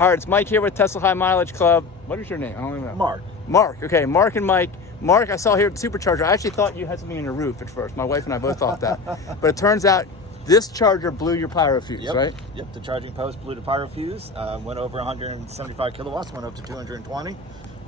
All right, it's Mike here with Tesla High Mileage Club. What is your name? I don't even know. Mark. Mark. Okay, Mark and Mike. Mark, I saw here at the Supercharger. I actually thought you had something in your roof at first. My wife and I both thought that. But it turns out this charger blew your pyrofuse, right? Yep, the charging post blew the pyrofuse, went over 175 kilowatts, went up to 220,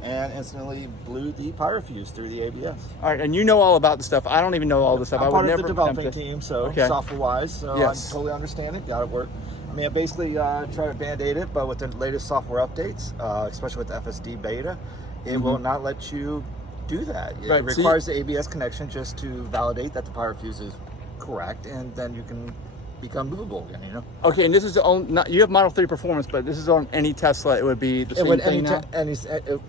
and instantly blew the pyrofuse through the ABS. All right, and you know all about the stuff. I don't even know all this stuff. I'm I would part never of the developing team, so okay. software-wise, so Yes. I totally understand it, got it work. I mean, I basically try to band-aid it, but with the latest software updates, especially with the FSD beta, it will not let you do that. It requires the ABS connection just to validate that the pyrofuse is correct, and then you can become movable again, you know? Okay, and this is on, not, you have Model 3 performance, but this is on any Tesla, it would be the same thing now?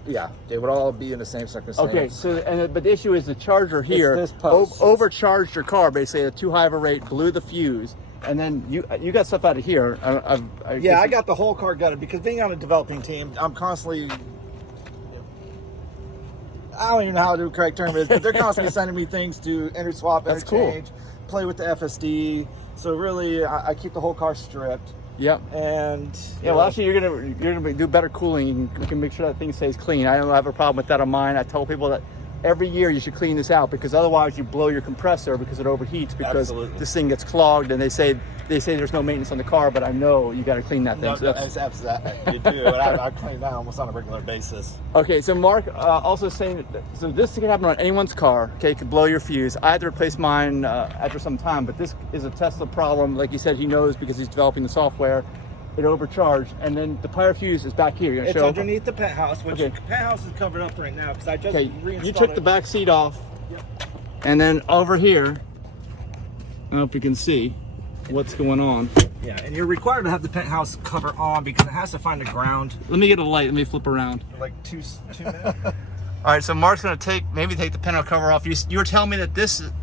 Yeah, they would all be in the same circumstance. Okay, so, but the issue is the charger here this post. overcharged your car, basically at too high of a rate, blew the fuse, and then you got stuff out of here. I got the whole car gutted because being on a developing team, I'm constantly, I don't even know how the correct term is, but they're constantly sending me things to swap, interchange, play with the FSD. So really, I keep the whole car stripped. Yep. And yeah, well, actually, you're gonna do better cooling. You can make sure that thing stays clean. I don't have a problem with that on mine. I tell people that every year you should clean this out because otherwise you blow your compressor because it overheats because this thing gets clogged. And they say there's no maintenance on the car, but I know you got to clean that thing. No, so that's absolutely you do. And I clean that almost on a regular basis. Okay, so Mark also saying that so this can happen on anyone's car. Okay, it could blow your fuse. I had to replace mine after some time, but this is a Tesla problem. Like you said, he knows because he's developing the software. It overcharged, and then the pyrofuse is back here. It's underneath the Penthouse, which the Penthouse is covered up right now because I just reinstalled you took the back seat off, and then over here, I don't know if you can see what's going on. Yeah, and you're required to have the Penthouse cover on because it has to find the ground. Let me get a light. Let me flip around. Like two minutes. All right, so Mark's gonna maybe take the Penthouse cover off. You were telling me that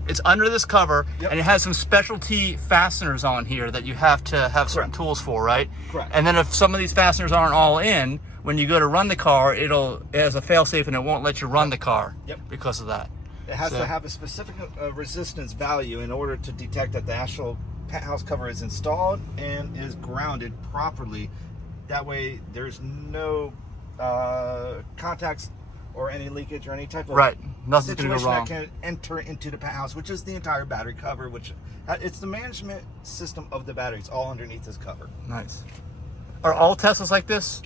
it's under this cover, and it has some specialty fasteners on here that you have to have certain tools for, right? Correct. And then if some of these fasteners aren't all in, when you go to run the car, it has a fail-safe and it won't let you run the car because of that. It has to have a specific resistance value in order to detect that the actual Penthouse cover is installed and is grounded properly. That way there's no contacts or any leakage or any type of nothing's situation gonna go wrong. that can enter into the Penthouse, which is the entire battery cover, which it's the management system of the battery. It's all underneath this cover. Nice. Are all Teslas like this?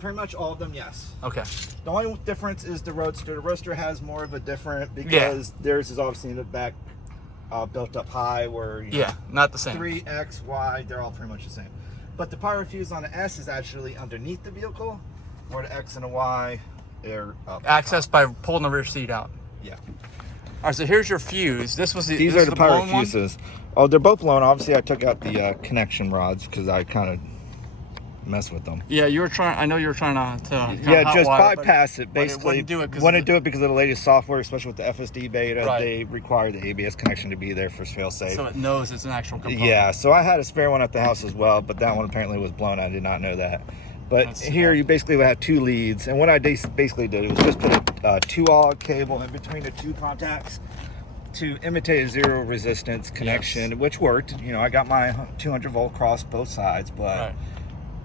Pretty much all of them, yes. Okay. The only difference is the Roadster. The Roadster has more of a different because theirs is obviously in the back built up high where not the same. 3X, Y, they're all pretty much the same. But the pyrofuse on the S is actually underneath the vehicle, where the X and the Y they're up. Accessed by pulling the rear seat out. Yeah. All right, so here's your fuse. These are the pyrofuses. Oh, they're both blown. Obviously, I took out the connection rods because I kind of mess with them. Yeah, you were trying. I know you were trying to just bypass it. Basically, wouldn't do it because of the latest software, especially with the FSD beta. They require the ABS connection to be there for fail-safe. So it knows it's an actual component. Yeah, so I had a spare one at the house as well, but that one apparently was blown. I did not know that. But here you basically have two leads, and what I basically did was just put a 2-aught cable in between the two contacts to imitate a zero resistance connection, which worked. You know, I got my 200 volt across both sides, but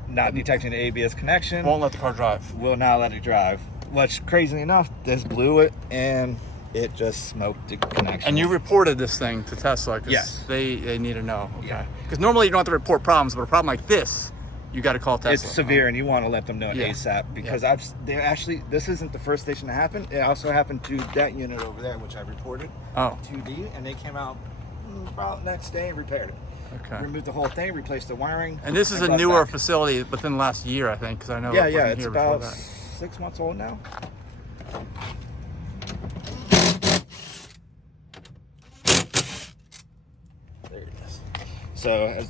not detecting the ABS connection. Won't let the car drive. Will not let it drive. Which, crazy enough, this blew it, and it just smoked the connection. And you reported this thing to Tesla because they need to know. Okay. Because normally you don't have to report problems, but a problem like this, you got to call Tesla. It's severe, and you want to let them know ASAP because this isn't the first station to happen. It also happened to that unit over there, which I reported to D, and they came out about next day and repaired it. Okay. Removed the whole thing, replaced the wiring. And this is a newer facility within the last year, I think, because I know. Yeah, it's about 6 months old now. There it is. So.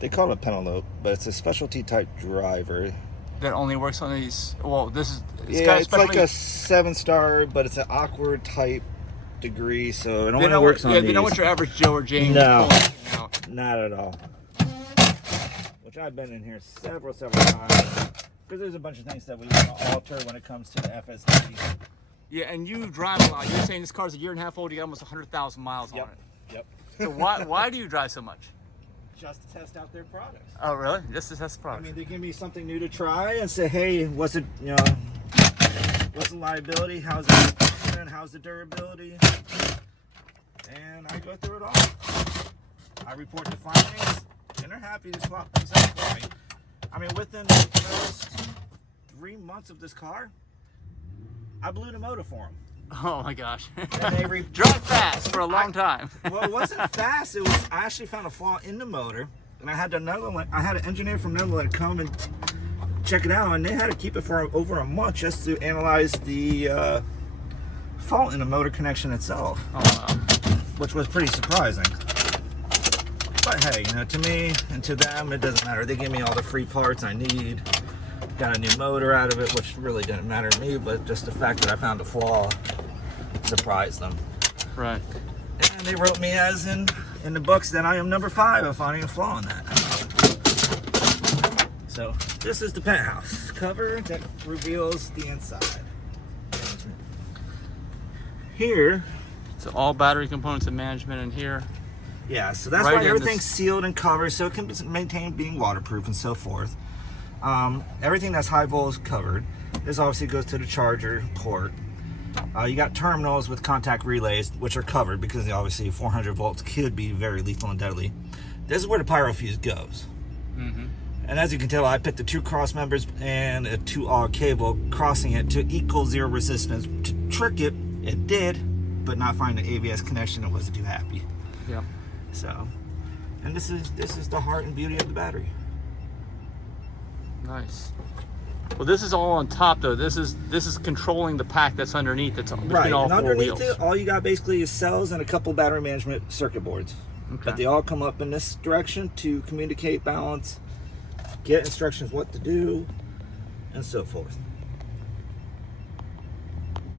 They call it a pentalope, but it's a specialty type driver that only works on these. Well, this is it's like a 7-star, but it's an awkward type degree, so it only works on these. They know what your average Joe or Jane. No, not at all. Which I've been in here several times because there's a bunch of things that we want to alter when it comes to the FSD. Yeah, and you drive a lot. You're saying this car's a year and a half old. You got almost 100,000 miles on it. Yep. So why do you drive so much? just to test out their products. Oh, really? Just to test the I product. mean, they give me something new to try and say, hey, what's it, you know, what's the liability? How's it, and how's the durability? And I go through it all. I report the findings, and they're happy to swap things out for me. I mean, within the first 3 months of this car, I blew the motor for them. Oh my gosh. And they drove fast for a long time. Well, it wasn't fast. It was, I actually found a flaw in the motor, and I had another one. I had an engineer from Netherlands come and check it out, and they had to keep it for over a month just to analyze the fault in the motor connection itself. Oh wow. Which was pretty surprising. But hey, you know, to me and to them, it doesn't matter. They gave me all the free parts I need. Got a new motor out of it, which really didn't matter to me, but just the fact that I found a flaw surprised them. Right. And they wrote me as in the books that I am number 5 of finding a flaw in that. So this is the Penthouse cover that reveals the inside. Here, So all battery components and management in here. yeah, so that's Right why in everything's this- sealed and covered so it can be maintained being waterproof and so forth. Everything that's high volt is covered. This obviously goes to the charger port. You got terminals with contact relays, which are covered because obviously 400 volts could be very lethal and deadly. This is where the pyrofuse goes. Mm-hmm. And as you can tell, I picked the 2 cross members and a 2-aught cable, crossing it to equal 0 resistance. To trick it, it did, but not find the ABS connection. It wasn't too happy. Yeah. So, and this is the heart and beauty of the battery. Nice. Well, this is all on top though. This is controlling the pack that's underneath. That's between Right, all and 4 underneath wheels. it, all you got basically is cells and a couple battery management circuit boards. Okay. But they all come up in this direction to communicate, balance, get instructions what to do, and so forth.